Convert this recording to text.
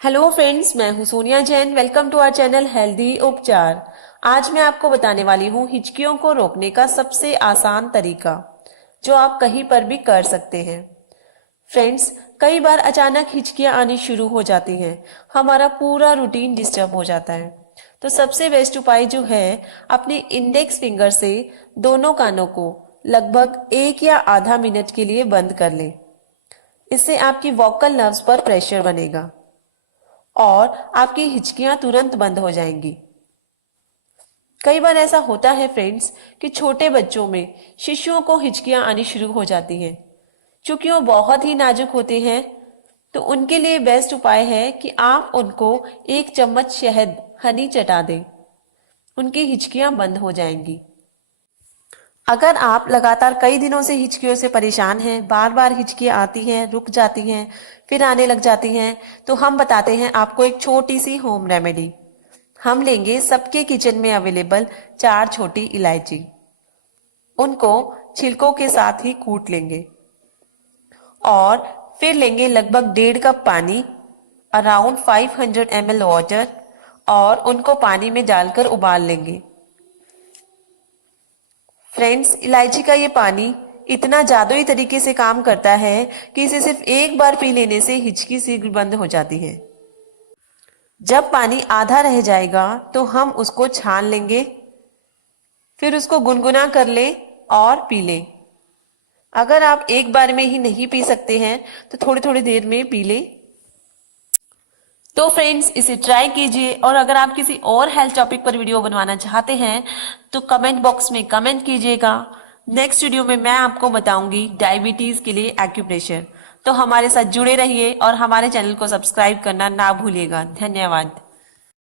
Hello friends, मैं हूं Sonia Jain. Welcome to our channel healthy Upchar. आज मैं आपको बताने वाली हूं हिचकियों को रोकने का सबसे आसान तरीका, जो आप कहीं पर भी कर सकते हैं। फ्रेंड्स, कई बार अचानक हिचकियां आनी शुरू हो जाती हैं, हमारा पूरा रूटीन डिस्टर्ब हो जाता है। तो सबसे बेस्ट उपाय जो है, अपने इंडेक्स फिंगर से दोनों कानों को लगभग 1 या आधा मिनट के लिए बंद कर लें। इससे आपकी वोकल नर्व्स पर प्रेशर बनेगा और आपकी हिचकियां तुरंत बंद हो जाएंगी। कई बार ऐसा होता है फ्रेंड्स कि छोटे बच्चों में, शिशुओं को हिचकियां आनी शुरू हो जाती हैं। क्योंकि वो बहुत ही नाजुक होते हैं, तो उनके लिए बेस्ट उपाय है कि आप उनको 1 चम्मच शहद हनी चटा दें। उनकी हिचकियां बंद हो जाएंगी। अगर आप लगातार कई दिनों से हिचकियों से परेशान हैं, बार बार हिचकियां आती हैं, रुक जाती हैं, फिर आने लग जाती हैं, तो हम बताते हैं आपको एक छोटी सी होम रेमेडी। हम लेंगे सबके किचन में अवेलेबल 4 छोटी इलायची। उनको छिलकों के साथ ही कूट लेंगे और फिर लेंगे लगभग 1.5 कप पानी, अराउंड 500 ml वाटर, और उनको पानी में डालकर उबाल लेंगे। फ्रेंड्स, इलायची का ये पानी इतना जादुई तरीके से काम करता है कि इसे सिर्फ एक बार पी लेने से हिचकी शीघ्र बंद हो जाती है। जब पानी आधा रह जाएगा तो हम उसको छान लेंगे, फिर उसको गुनगुना कर लें और पी लें। अगर आप एक बार में ही नहीं पी सकते हैं तो थोड़ी थोड़ी देर में पी लें। तो फ्रेंड्स, इसे ट्राई कीजिए, और अगर आप किसी और हेल्थ टॉपिक पर वीडियो बनवाना चाहते हैं तो कमेंट बॉक्स में कमेंट कीजिएगा। नेक्स्ट वीडियो में मैं आपको बताऊंगी डायबिटीज के लिए एक्यूप्रेशर। तो हमारे साथ जुड़े रहिए और हमारे चैनल को सब्सक्राइब करना ना भूलिएगा। धन्यवाद।